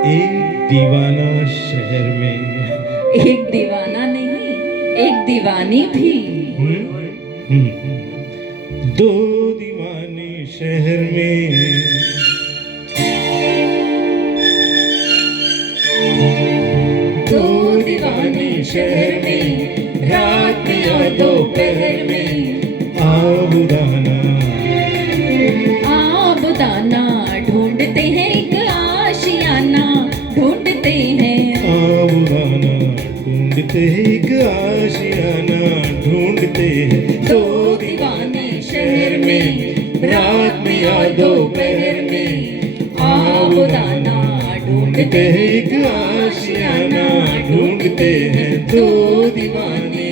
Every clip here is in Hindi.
एक दीवाना शहर में। एक दीवाना नहीं, एक दीवानी भी। दो दीवाने शहर में। दो दीवाने शहर में, रात में और दोपहर में। आबुदाना आबुदाना ढूंढते हैं, एक आशियाना ढूंढते हैं। आबुदाना ढूंढते एक आशियाना ढूंढते हैं। दो दीवाने शहर में, रात में या दोपहर में। आबुदाना ढूंढते हैं, एक आशियाना ढूंढते हैं। दो दीवाने।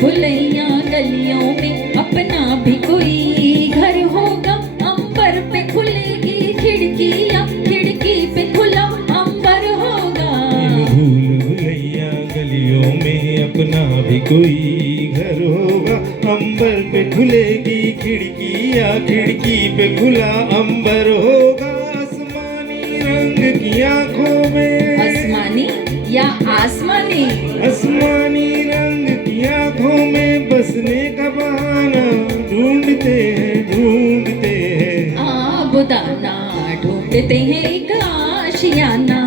भुलैया गलियों में अपना भी कोई घर होगा। अंबर पे खुलेगी खिड़कियां, खिड़की पे खुला अंबर होगा। भूल भुलैया गलियों में अपना भी कोई घर होगा। अंबर पे खुलेगी खिड़कियां, खिड़की पे खुला अंबर होगा। आसमानी रंग की आंखों में। आसमानी या आसमानी? आसमानी रंग की आंखों में बसने का बहाना ढूंढते हैं, ढूंढते हैं। आबुदाना ढूंढते हैं, एक आशियाना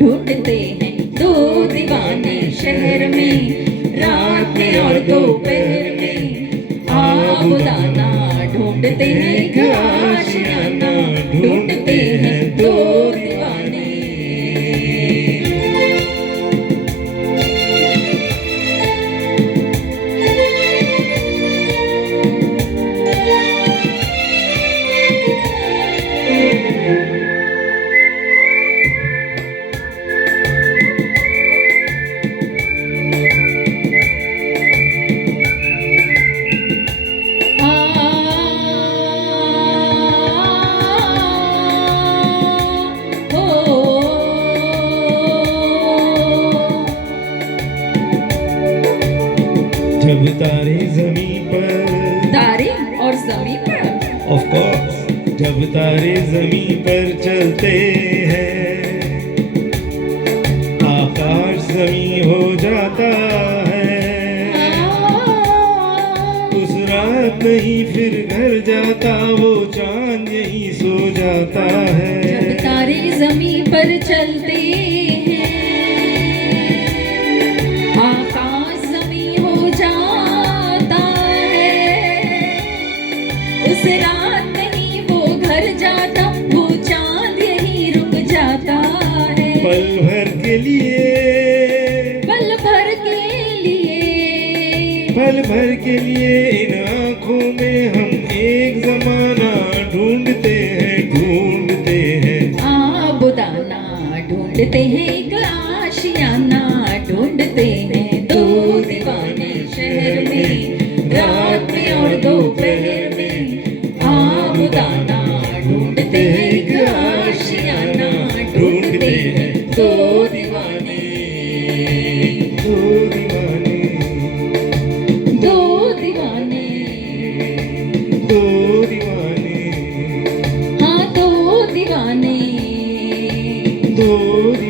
ढूंढते हैं। दो दीवाने शहर में, रात में और दोपहर में। आबुदाना ढूंढते हैं, एक आशियाना ढूंढते हैं। दो दीवाने। जब तारे जमीन पर, तारे और जमीन पर ऑफ कोर्स, जब तारे जमीन पर चलते हैं, आकाश जमीन हो जाता है। उस रात नहीं फिर घर जाता, वो चांद यहीं सो जाता है। जब तारे जमीन पर चलते हैं, आकाश जमीन हो जाता है। उस रात नहीं वो घर जाता, वो चांद यहीं रुक जाता है। पल भर के लिए, पल भर के लिए, पल भर के लिए इन आँखों में हम एक जमाना ढूंढते हैं, ढूंढते हैं। आबुदाना ढूंढते हैं, एक आशियाना ढूंढते हैं। दो दीवाने शहर में, रात में और दोपहर में। आबुदाना ढूंढते हैं, एक आशियाना ढूंढते हैं। दो दीवाने। दो दीवाने, दो दीवाने, दो दीवाने, हाँ दो दीवाने। दो दीवाने।